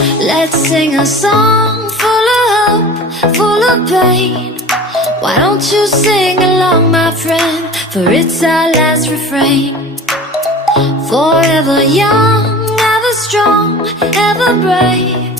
Let's sing a song full of hope, full of pain. Why don't you sing along, my friend, for it's our last refrain. Forever young, ever strong, ever brave.